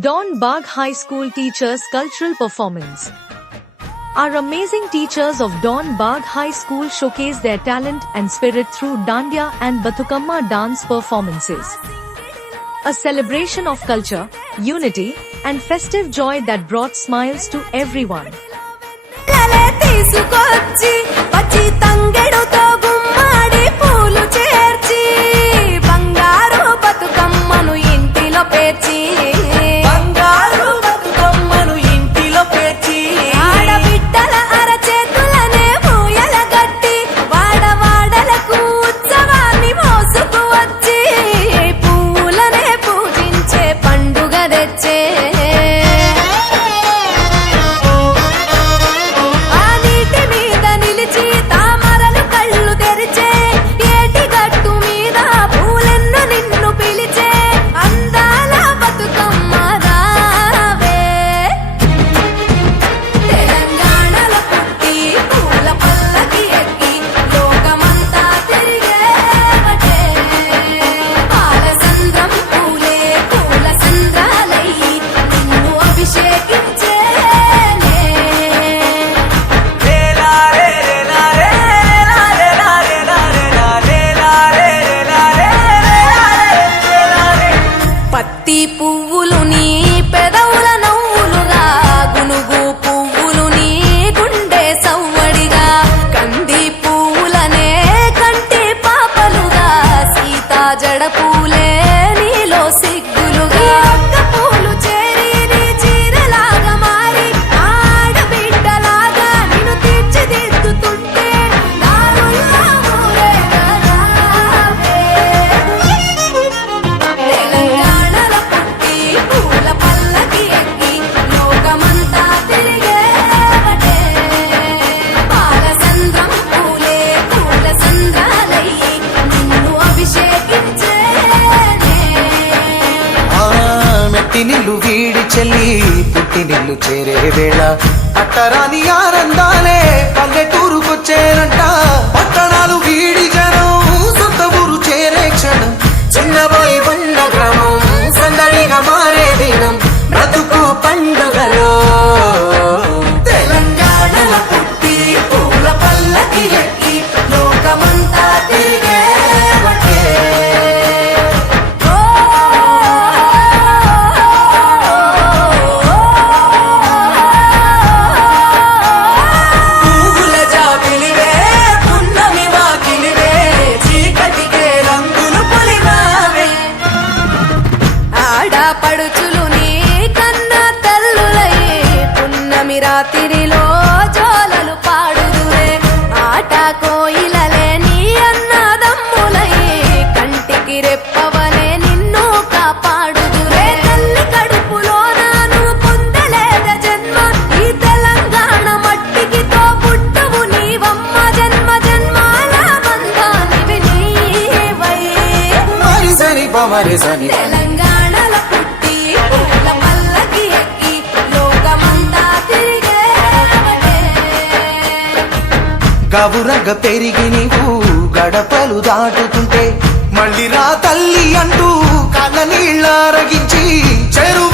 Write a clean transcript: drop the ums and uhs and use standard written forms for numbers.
Don Bagh High School teachers' cultural performance. Our amazing teachers of Don Bagh High School showcase their talent and spirit through Dandiya and Bathukamma dance performances. A celebration of culture, unity, and festive joy that brought smiles to everyone. పువ్వులు నీ పెదవుల నవ్వులుగా గునుగు పువ్వులు నీ గుండె సవ్వడిగా కంది పువ్వులనే కంటి పాపలుగా సీతా జడ పూలే నీలో సిగ్గులుగా పూలు చేరి నీ చీరలాగా మారి ఆడబిడ్డలాగా నిన్ను తీర్చిదిద్దుతుంటే దారుల్లా ఊరేగారావే నిల్లు వీడి చెల్లి పుట్టినిల్లు చేరే వేళ అట్టరాని ఆనందాలే పల్లెటూరుకొచ్చేనంట. పట్టణాలు వీడి జనం సొంత ఊరు చేరే క్షణం చిన్నబోయి బండ గ్రామం సందడిగా మారే దినం బ్రతుకు పండుగలో తెలంగాణల పుట్టి పూల పల్లకి ఎక్కి లోకమంతా తిరిగే పడుచులు నీ కన్న తల్లులయ్యే పున్నమి రాత్రిలో జోలలు పాడుదురే ఆట కోయిలలే నీ అన్నదమ్ములయ్యే కంటికి రెప్పవనే నిన్ను కాపాడుదురే తల్లి కడుపులో నాను పొందలేద జన్మ ఈ తెలంగాణ మట్టికి తో పుట్టవు నీవమ్మ జన్మ జన్మాల బంధానివి నీవై సరి పమరి సని తెలంగాణల పుట్టి పూల పల్లకి ఎక్కి లోకమంతా తిరిగే గవురగ పెరిగి నీవు గడపలు దాటుతుంటే మళ్ళీ రా తల్లి అంటూ కళ్ళ నీళ్ళ రగించి చెరు